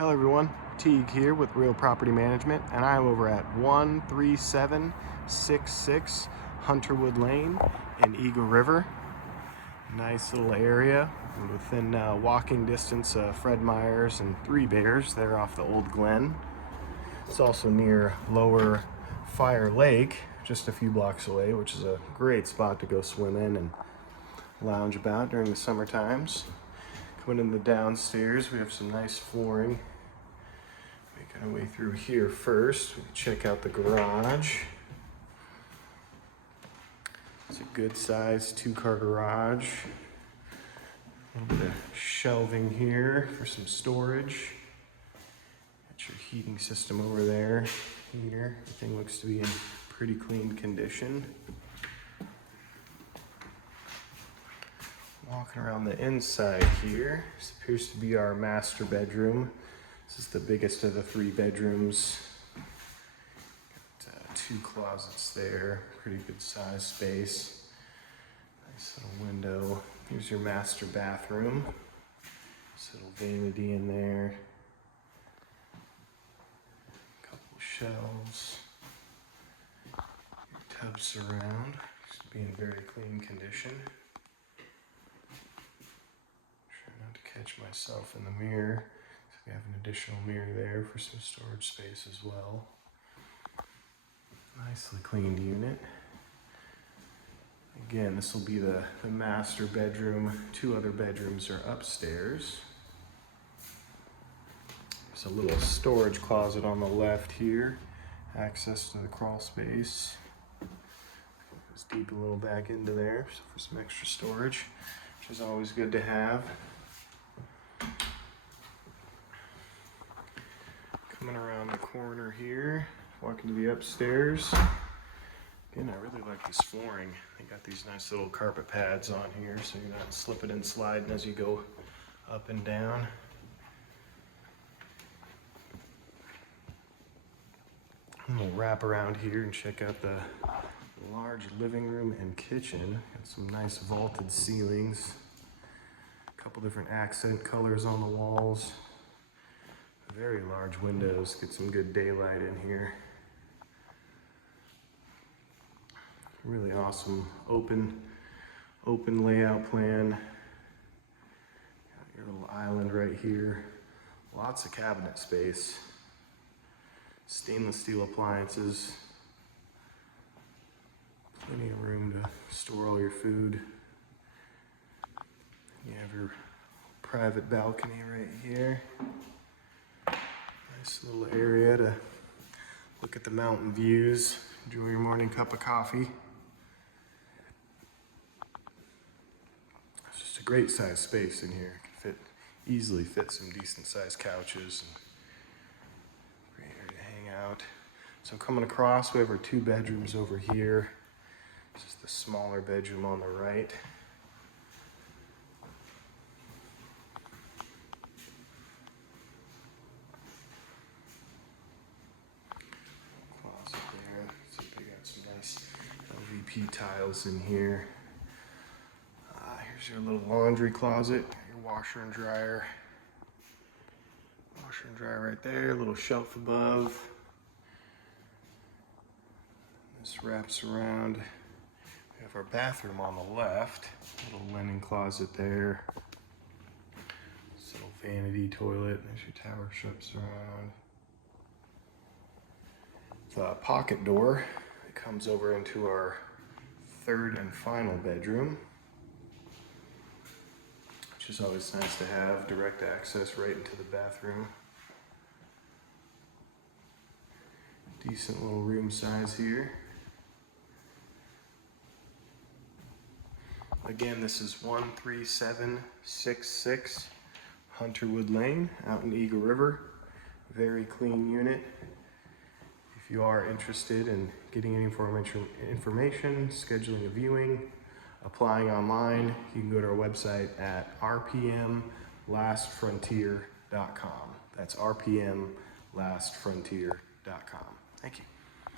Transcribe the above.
Hello everyone, Teague here with Real Property Management, and I'm over at 13766 Hunterwood Lane in Eagle River. Nice little area within walking distance of Fred Meyer's and Three Bears. They're off the Old Glen. It's also near Lower Fire Lake, just a few blocks away, which is a great spot to go swim in and lounge about during the summer times. Coming in the downstairs, we have some nice flooring. Making our way through here first. We can check out the garage. It's a good sized 2-car garage. A little bit of shelving here for some storage. Got your heating system over there. Heater. Everything looks to be in pretty clean condition. Walking around the inside here, this appears to be our master bedroom. This is the biggest of the 3 bedrooms. Got 2 closets there, pretty good size space. Nice little window. Here's your master bathroom. This little vanity in there. Couple shelves. Your tub surround. Seems to be in very clean condition. Catch myself in the mirror. So we have an additional mirror there for some storage space as well. Nicely cleaned unit. Again, this will be the master bedroom. 2 other bedrooms are upstairs. There's a little storage closet on the left here. Access to the crawl space. Let's deep a little back into there for some extra storage, which is always good to have. Coming around the corner here, walking to the upstairs. Again, I really like this flooring. They got these nice little carpet pads on here, so you're not slipping and sliding as you go up and down. And we'll wrap around here and check out the large living room and kitchen. Got some nice vaulted ceilings. A couple different accent colors on the walls. Very large windows, get some good daylight in here. Really awesome open layout plan. Got your little island right here. Lots of cabinet space. Stainless steel appliances. Plenty of room to store all your food. You have your private balcony right here. Nice little area to look at the mountain views, enjoy your morning cup of coffee. It's just a great size space in here. It can easily fit some decent sized couches and great area to hang out. So coming across, we have our 2 bedrooms over here. This is the smaller bedroom on the right. LVP tiles in here. Here's your little laundry closet, your washer and dryer. Washer and dryer right there, a little shelf above. This wraps around. We have our bathroom on the left, a little linen closet there. This little vanity toilet, there's your tower strips around. The pocket door. It comes over into our 3rd and final bedroom, which is always nice to have, direct access right into the bathroom. Decent little room size here. Again, this is 13766 Hunterwood Lane out in Eagle River. Very clean unit. If you are interested in getting any information, scheduling a viewing, applying online, you can go to our website at rpmlastfrontier.com. That's rpmlastfrontier.com. Thank you.